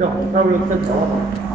那不是分条吗？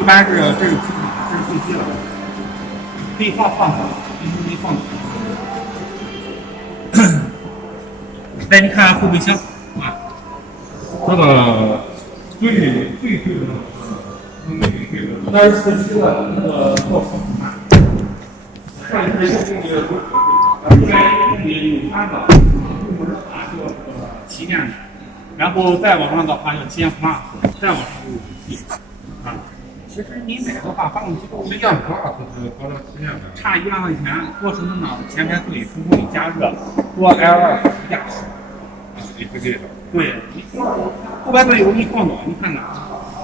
一般是这是最低了，可以放的，可以放的。来，你看后备箱啊，这个最贵的，34的那个做手嘛，上一次用的应该有3个，做旗舰的，然后再往上的话要接 Plus， 再往上就有啊。其实你买的话，发动机都旗舰 Plus 是和旗舰的差1万块钱，多什么呢？前排座椅中控里加热，多 L2 副驾驶。也是这个。对，后排座椅我给你放倒，你看看，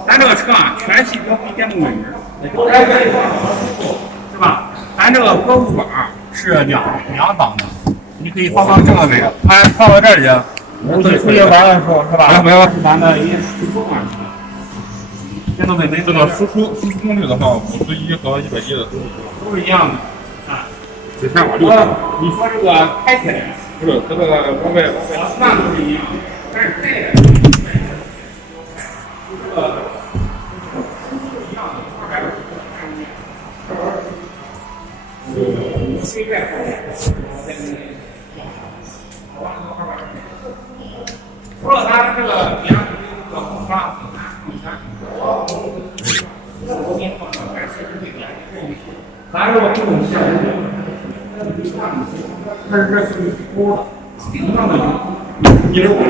咱这个车啊，全系标配电动尾门，是吧？咱这个锅入板是两档的，你可以放到这个位置，放到这里，出去玩的时候是吧？没有，咱的一电动尾门，这个输出功率的话，51和110的都是一样的啊。只看我你说这个开起来？不是，它这个往外那都是一样，但是这个除了它这个别的这个后发咱这个这种线它是这属于锅的，顶上的也是我说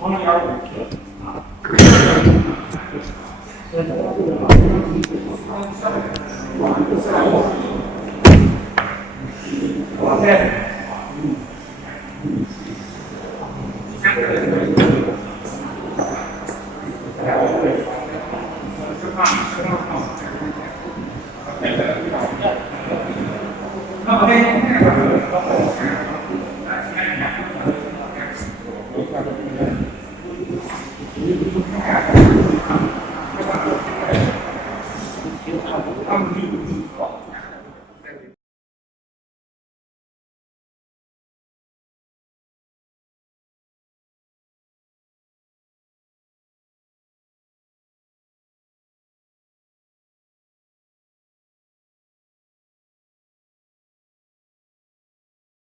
长2.5啊。吃饭 OK。